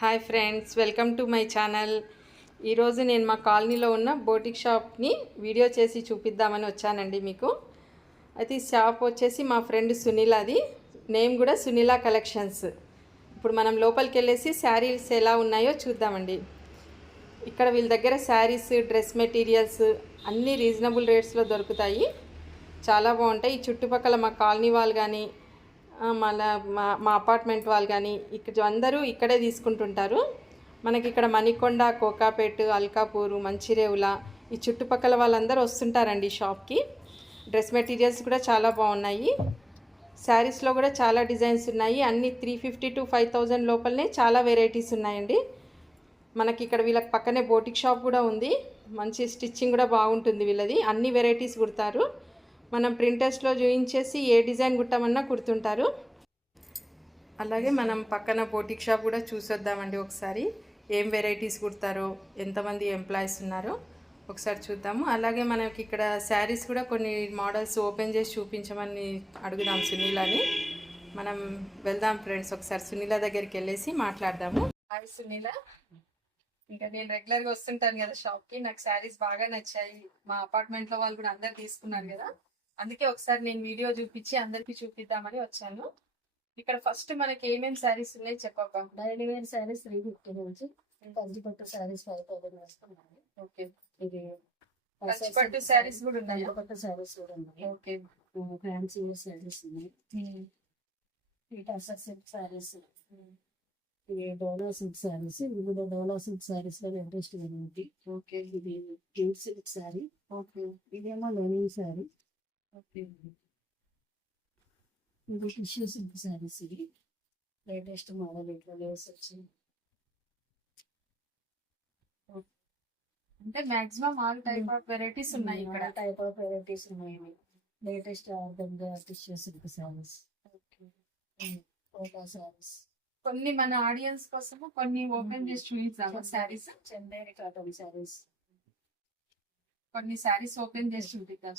Hi friends, welcome to my channel. ఈరోజు నేను మా కాలనీలో ఉన్న బోటిక్ షాప్ని వీడియో చేసి చూపిద్దామని వచ్చానండి మీకు. అయితే ఈ షాప్ వచ్చేసి మా ఫ్రెండ్ సునీలాది, నేమ్ కూడా సునీలా కలెక్షన్స్. ఇప్పుడు మనం లోపలికి వెళ్ళేసి శారీస్ ఎలా ఉన్నాయో చూద్దామండి. ఇక్కడ వీళ్ళ దగ్గర శారీస్, డ్రెస్ మెటీరియల్స్ అన్నీ రీజనబుల్ రేట్స్లో దొరుకుతాయి. చాలా బాగుంటాయి. ఈ చుట్టుపక్కల మా కాలనీ వాళ్ళు కానీ మళ్ళా మా అపార్ట్మెంట్ వాళ్ళు కానీ ఇక్కడ అందరూ ఇక్కడే తీసుకుంటుంటారు. మనకి ఇక్కడ మణికొండ, కోకాపేట్, అల్కాపూరు, మంచిరేవుల ఈ చుట్టుపక్కల వాళ్ళందరూ వస్తుంటారండి ఈ షాప్కి. డ్రెస్ మెటీరియల్స్ కూడా చాలా బాగున్నాయి. శారీస్లో కూడా చాలా డిజైన్స్ ఉన్నాయి. అన్ని 350 to 5000 లోపలనే చాలా వెరైటీస్ ఉన్నాయండి. మనకి ఇక్కడ వీళ్ళకి పక్కనే బోటిక్ షాప్ కూడా ఉంది. మంచి స్టిచ్చింగ్ కూడా బాగుంటుంది వీళ్ళది. అన్ని వెరైటీస్ కుడతారు. మనం ప్రింటర్స్లో చూయించేసి ఏ డిజైన్ కుట్టమన్నా కుడుతుంటారు. అలాగే మనం పక్కన బోటిక్ షాప్ కూడా చూసొద్దామండి ఒకసారి. ఏం వెరైటీస్ కుడతారో, ఎంతమంది ఎంప్లాయీస్ ఉన్నారో ఒకసారి చూద్దాము. అలాగే మనకి ఇక్కడ శారీస్ కూడా కొన్ని మోడల్స్ ఓపెన్ చేసి చూపించమని అడుగుదాం సునీలని. మనం వెళ్దాం ఫ్రెండ్స్, ఒకసారి సునీల దగ్గరికి వెళ్ళేసి మాట్లాడదాము. హాయ్ సునీల. ఇంకా నేను రెగ్యులర్గా వస్తుంటాను కదా షాప్కి. నాకు శారీస్ బాగా నచ్చాయి. మా అపార్ట్మెంట్లో వాళ్ళు కూడా అందరు తీసుకున్నారు కదా, అందుకే ఒకసారి నేను వీడియో చూపించి అందరికీ చూపిద్దామని వచ్చాను. ఇక్కడ ఫస్ట్ మనకి ఏమేమి శారీస్ ఉన్నాయి చెప్పబ్బా. డైలీ వేర్ శారీస్ 350 నుంచి, కంచిపట్టు శారీస్ 5000 వస్తున్నాయి. ఓకే, ఇది కంచిపట్టు శారీస్ కూడా ఉన్నాయి. కంచిపట్టు శారీస్ కూడా ఉన్నాయి. ఓకే, ఫ్యాన్సీ వేర్ శారీస్ ఉన్నాయి. ఈ టసర్ సిల్క్ శారీస్, ఈ డోలా సిల్క్ శారీస్. ఇది డోలా సిల్క్ శారీస్ లో లేటెస్ట్ ఉంది. ఓకే, ఇది ప్యూర్ సిల్క్ శారీ. ఓకే, ఇదేమో లెనిన్ శారీ. ఓకే, ఇది టిష్యూ సిల్క్ శారీస్. ఇది లేటెస్ట్ మోడల్, ఇట్లా లేస్ వచ్చింది. అంటే maximum all type of varieties ఉన్నాయి ఇక్కడ. టైప్ ఆఫ్ వెరైటీస్ ఉన్నాయి. Latest organza tissue silk saris, Kota saris. కొన్ని మన ఆడియన్స్ కోసము కొన్ని ఓపెన్ చేసి చూపించాము శారీస్. చందేరి కాటన్ శారీస్, కొన్ని శారీస్ ఓపెన్ చేసి చూపిద్దాం.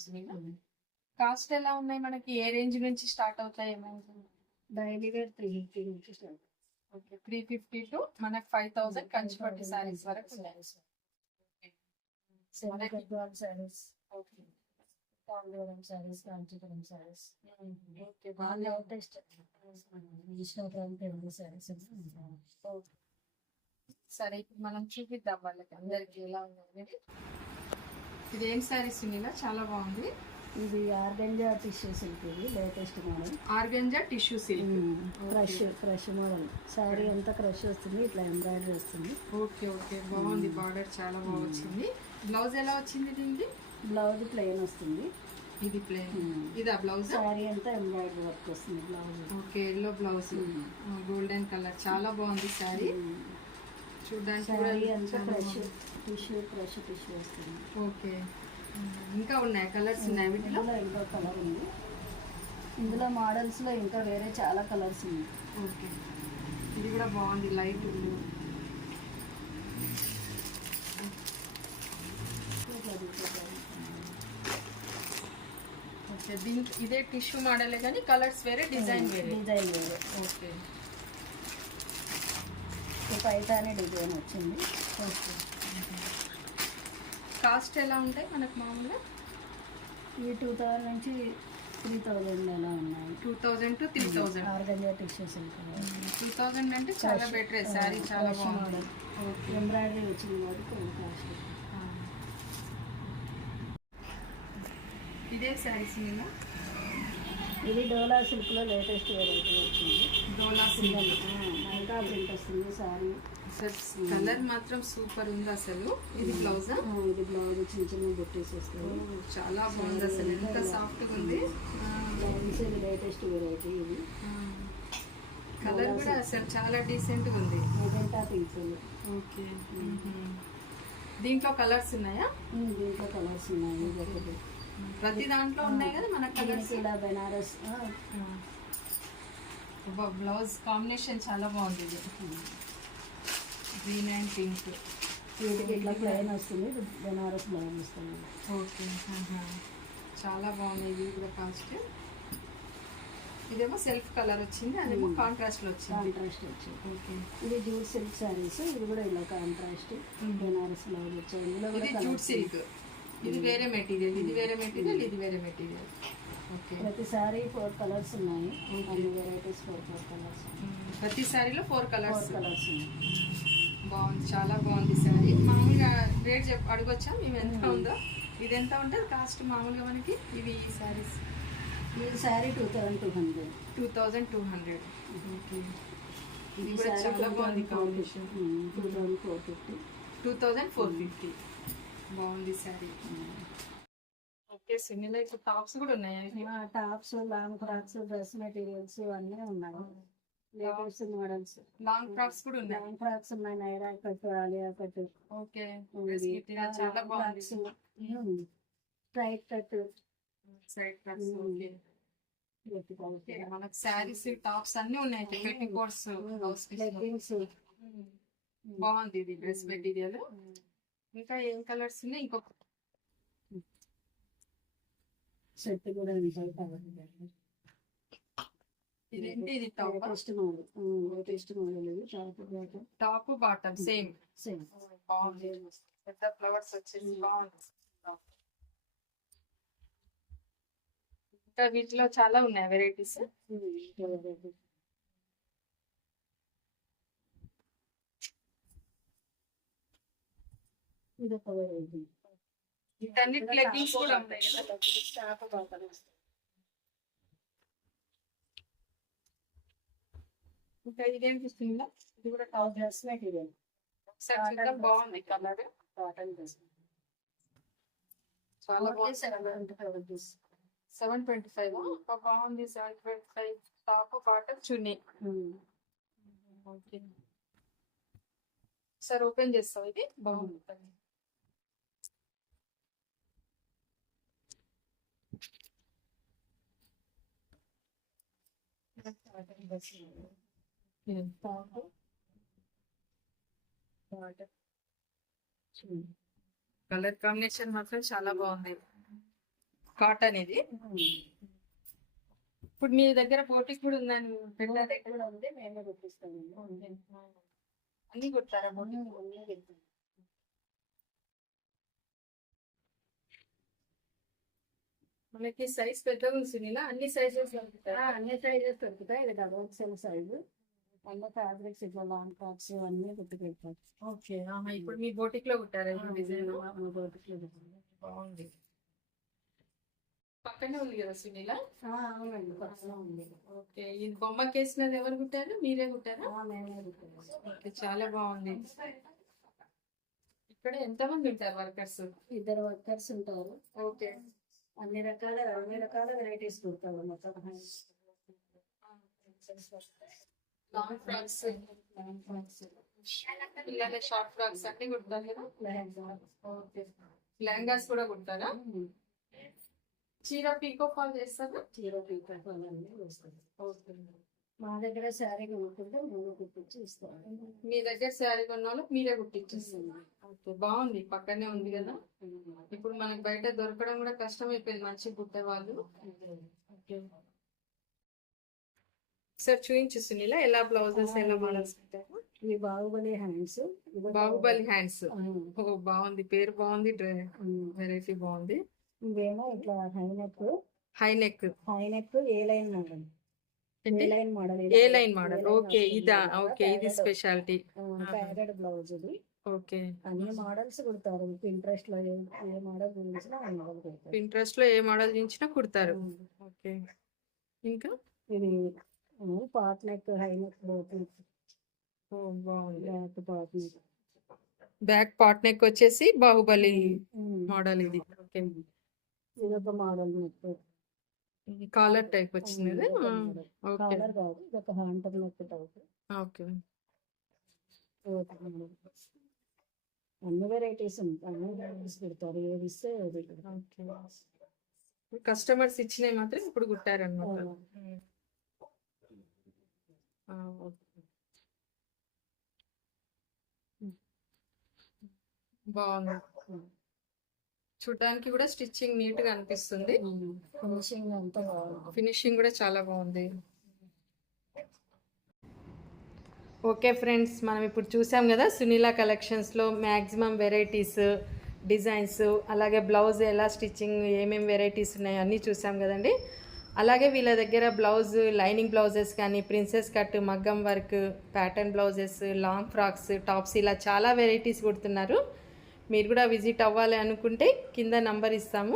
కాస్ట్ ఎలా ఉన్నాయి మనకి? ఏ రేంజ్ నుంచి స్టార్ట్ అవుతాయి? ఏమైనా డైలీ వేర్ 350 నుంచి స్టార్ట్. ఓకే, 350 టు మనకు 5000 కంచిపట్టు శారీస్ వరకు ఉన్నాయి. గద్వాల్ శారీస్, కాంజీవరం శారీస్, కాంచీపురం శారీస్. ఓకే, బాగా లేటెస్ట్ ఇన్స్టాగ్రామ్ తెలుగు శారీస్. సరే, ఇప్పుడు మనం చూపిద్దాం వాళ్ళకి అందరికి ఎలా ఉంది. ఇదేం శారీస్ ఉన్నిలా చాలా బాగుంది. ఇది ఆర్గంజా టిష్యూ సిల్క్. ఇది latest model organza tissue silk. Crush model sari అంతా క్రష్ వస్తుంది, ఇట్లా ఎంబ్రాయిడరీ వస్తుంది. ఓకే, ఓకే, బాగుంది. బార్డర్ చాలా బాగా వచ్చింది. బ్లౌజ్ ఎలా వచ్చింది దీనికి? బ్లౌజ్ ప్లెయిన్ వస్తుంది. ఇది ప్లెయిన్. ఇదా బ్లౌజ్? శారీ అంతా ఎంబ్రాయిడరీ వర్క్ వస్తుంది blouse. Okay, yellow blouse, golden colour, చాలా బాగుంది శారీ. చూడడానికి శారీ అంతా క్రష్ టిష్యూ వస్తుంది. ఓకే, ఇంకా ఉన్నాయి కలర్స్ ఉన్నాయి వీటిలో? ఇంకో కలర్ ఉంది. ఇందులో మోడల్స్ లో ఇంకా వేరే చాలా కలర్స్ ఉన్నాయి. ఓకే, ఇది కూడా బాగుంది, లైట్ బ్లూ. ఓకే, దీనికి ఇదే టిష్యూ మోడలే కానీ కలర్స్ వేరే, డిజైన్ వేరే. ఓకే, పైతానే డిజైన్ వచ్చింది. ఓకే, కాస్ట్ ఎలా ఉంటాయి మనకు మామూలుగా? ఈ 2000 నుంచి 3000 అలా ఉన్నాయి. 2000 to 3000. ఆర్గంజా టిష్యూ సిల్క్ 2000 అంటే చాలా బెటర్. శారీ చాలా బాగుంది. ఎంబ్రాయిడరీ వచ్చింది కాబట్టి కొంచెం కాస్ట్. ఇదే శారీస్ మీద ఇది డోలా సిల్క్ లో లేటెస్ట్ వెరైటీ వచ్చింది. డోలా సిల్క్ ఇంకా ప్రింట్ వస్తుంది శారీ. కలర్ మాత్రం సూపర్ ఉంది అసలు. ఇది బ్లౌజ్? ఇది బ్లౌజ్ చిన్న చిన్న బుట్టీస్ వస్తాయి. చాలా బాగుంది అసలు, ఎంత సాఫ్ట్గా ఉంది. ఇది లేటెస్ట్ వెరైటీ. ఇది కలర్ కూడా అసలు చాలా డీసెంట్గా ఉంది. Magenta pink. ఓకే, దీంట్లో కలర్స్ ఉన్నాయా? దీంట్లో కలర్స్ ఉన్నాయి. ప్రతి దాంట్లో ఉన్నాయి కదా మన కలర్స్. ఇలా బెనారస్ బ్లౌజ్ కాంబినేషన్ చాలా బాగుంది. ఇది గ్రీన్ అండ్ పింక్. వీటికి ఇట్లా ప్లెయిన్ వస్తుంది, బెనారస్ బ్లౌజ్ వస్తుంది. ఓకే, చాలా బాగుంది. ఇది కూడా కాస్ట్ ఇదేమో సెల్ఫ్ కలర్ వచ్చింది, అదేమో కాంట్రాస్ట్ లో వచ్చింది. కాంట్రాస్ట్ వచ్చింది. ఓకే, ఇది జూట్ సిల్క్ శారీస్, ఇది కూడా ఇలా కాంట్రాస్ట్ బెనారస్ లో వచ్చాయి. ఇందులో కూడా ఇది జూట్ సిల్క్, ఇది వేరే మెటీరియల్, ఇది వేరే మెటీరియల్, ఇది వేరే మెటీరియల్. ఓకే, ప్రతి సారీ 4 కలర్స్ ఉన్నాయి, అన్ని వెరైటీస్ 4 కలర్స్. ప్రతి శారీలో 4 కలర్స్. 4 కలర్స్ ఉన్నాయి. బాగుంది, చాలా బాగుంది శారీ. మామూలుగా రేట్ అడగొచ్చా మేము ఎంత ఉందో? ఇది ఎంత ఉంటుంది కాస్ట్ మామూలుగా మనకి ఇవి ఈ శారీస్? ఈ శారీ 2200. 2200. ఓకే, ఇది కూడా చాలా బాగుంది కాంబినేషన్. 2450. 2450. బాగుంది శారీ. ఓకే సునీల, ఇప్పుడు టాప్స్ కూడా ఉన్నాయి. Tops, long frocks, dress materials అన్నీ ఉన్నాయి. లేటెస్ట్ మోడల్స్ లాంగ్ ఫ్రాక్స్ కూడా ఉన్నాయి. లాంగ్ ఫ్రాక్స్ ఉన్నాయి, Naira cut, Alia cut. Okay, చాలా బాగుంది. Straight cut, side frocks. Okay, మనకు శారీస్ టాప్స్ అన్ని ఉన్నాయి. పెట్టి కోట్స్, లెగ్గింగ్స్. బాగుంది ఇది డ్రెస్ మెటీరియల్. ఇంకా ఏం కలర్స్ ఉన్నాయి? ఇంకొక సెట్ కూడా ఉంటాయి. ఇదేంటి? ఇది top, latest model. Latest model ఇది. Top bottom same. సేమ్. బాగుంది, పెద్ద ఫ్లవర్స్ వచ్చేసి బాగుంది. ఇంకా వీటిలో చాలా ఉన్నాయి వెరైటీస్. ఇది ఒక వెరైటీ. వీటన్నిటి లెగ్గింగ్స్ కూడా ఉంటాయి కదా. Stop bottom. ఇంకా ఇదేం చూస్తుందా? ఇది కూడా టాప్ డ్రెస్ మెటీరియల్. ఒకసారి చూద్దాం. బాగుంది కలర్, కాటన్ డ్రెస్. చాలా బాగుంది. 725 రూపీస్. 725. బాగుంది. 725 టాప్ బాటమ్ చున్నీ. ఓకే, సార్ ఓపెన్ చేస్తాం. ఇది బాగుంది. కలర్ కాంబినేషన్ మాత్రం చాలా బాగుంది. కాటన్ ఇది. ఇప్పుడు మీ దగ్గర బోటిక్ కూడా ఉందని పెట్టారు. కూడా ఉంది, మేమే గుర్తిస్తాము. అన్ని కుట్టారా బోటిక్? మనకి సైజ్ పెద్దగా ఉంది. అన్ని సైజెస్ దొరుకుతాయి. అన్ని సైజెస్ దొరుకుతాయి. ఇది డబుల్ ఎక్స్ఎల్ సైజు. అన్ని ఫ్యాబ్రిక్స్ ఇట్లా లాంగ్ ఫ్రాక్స్ అన్ని కుట్టి పెడతారు. ఓకే, ఇప్పుడు మీ బోటిక్ లో కుట్టారా డిజైన్? బాగుంది. పక్కనే ఉంది కదా సునీల? అవునండి, పక్కన ఉంది. ఓకే, ఇది బొమ్మకి వేసినది ఎవరు కుట్టారు? మీరే కుట్టారా? మేమే కుట్టాము. ఓకే, చాలా బాగుంది. ఇక్కడ ఎంతమంది ఉంటారు వర్కర్స్? 2 వర్కర్స్ ఉంటారు. ఓకే, అన్ని రకాల వెరైటీస్ కుడతారు. మొత్తం లాంగ్ ఫ్రాక్స్, పిల్లల షార్ట్ ఫ్రాక్స్ అన్ని కుడతారు కదా. ఓకే, లెహంగాస్ కూడా కుడతారా? చీర పీకో ఫాల్ చేస్తారా? చీర పీకో ఫాల్ అన్ని వస్తుంది. ఓకే, మా దగ్గర శారీ కొనుక్కుంటే మేము కుట్టించి ఇస్తాం. మీ దగ్గర శారీ కొన్న వాళ్ళు మీరే కుట్టించేస్తుంది. ఓకే, బాగుంది. పక్కనే ఉంది కదా. ఇప్పుడు మనకి బయట దొరకడం కూడా కష్టం అయిపోయింది మంచి కుట్టే వాళ్ళు. ఓకే, సార్ చూపించు సునీల, ఎలా బ్లౌజెస్ ఎలా మోడల్స్ పెట్టారు? ఇవి బాహుబలి హ్యాండ్స్. బాహుబలి హ్యాండ్స్. ఓ బాగుంది, పేరు బాగుంది, వెరైటీ బాగుంది. ఇవేమో ఇట్లా హై నెక్ ఏ లైన్ మోడల్. ఏ లైన్ మోడల్. ఓకే, ఇదా? ఓకే, ఇది స్పెషాలిటీ. ప్యారెడ్ బ్లౌజ్ ఇది. ఓకే, అన్ని మోడల్స్ కుడతారు. పింట్రెస్ట్ లో ఏ మోడల్ చూపించినా ఆ మోడల్ కుడతారు. పింట్రెస్ట్ లో ఏ మోడల్ చూపించినా కుడతారు. ఓకే, ఇంకా ఇది పాట్ నెక్, హై నెక్, బాగుంది. Back boat neck. Back boat neck వచ్చేసి బాహుబలి మోడల్ ఇది. ఓకే, ఇదొక మోడల్ నెక్. కాలర్ టైప్ వచ్చింది. కాలర్ కాదు, ఇదొక హ్యాంటర్ నెక్ టైప్. ఓకే, అన్ని వెరైటీస్ ఉంటాయి. అన్ని వెరైటీస్ పెడతారు. ఏది ఇస్తే కస్టమర్స్ ఇచ్చినవి మాత్రం ఇప్పుడు కుట్టారన్నమాట. బాగుంది. చూడడానికి కూడా స్టిచ్చింగ్ నీట్గా అనిపిస్తుంది. ఫినిషింగ్ అంతా బాగుంది. ఫినిషింగ్ కూడా చాలా బాగుంది. ఓకే ఫ్రెండ్స్, మనం ఇప్పుడు చూసాం కదా సునీల కలెక్షన్స్లో మ్యాక్సిమం వెరైటీస్, డిజైన్స్, అలాగే బ్లౌజ్ ఎలా స్టిచ్చింగ్ ఏమేమి వెరైటీస్ ఉన్నాయో అన్నీ చూసాం కదండి. అలాగే వీళ్ళ దగ్గర బ్లౌజ్ లైనింగ్ బ్లౌజెస్ కానీ, ప్రిన్సెస్ కట్, మగ్గం work, pattern blouses, long frocks, tops ఇలా చాలా వెరైటీస్ కుడుతున్నారు. మీరు కూడా విజిట్ అవ్వాలి అనుకుంటే కింద నంబర్ ఇస్తాము,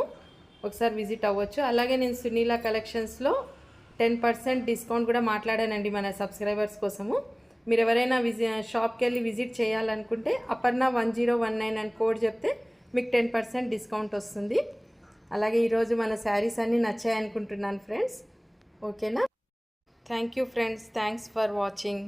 ఒకసారి విజిట్ అవ్వచ్చు. అలాగే నేను సునీల కలెక్షన్స్లో 10% డిస్కౌంట్ కూడా మాట్లాడానండి మన సబ్స్క్రైబర్స్ కోసము. మీరు ఎవరైనా షాప్కి వెళ్ళి విజిట్ చేయాలనుకుంటే అపర్ణ 1019 అని కోడ్ చెప్తే మీకు 10% డిస్కౌంట్ వస్తుంది. అలాగే ఈరోజు మన శారీస్ అన్నీ నచ్చాయనుకుంటున్నాను ఫ్రెండ్స్. ఓకేనా? Thank you friends, thanks for watching.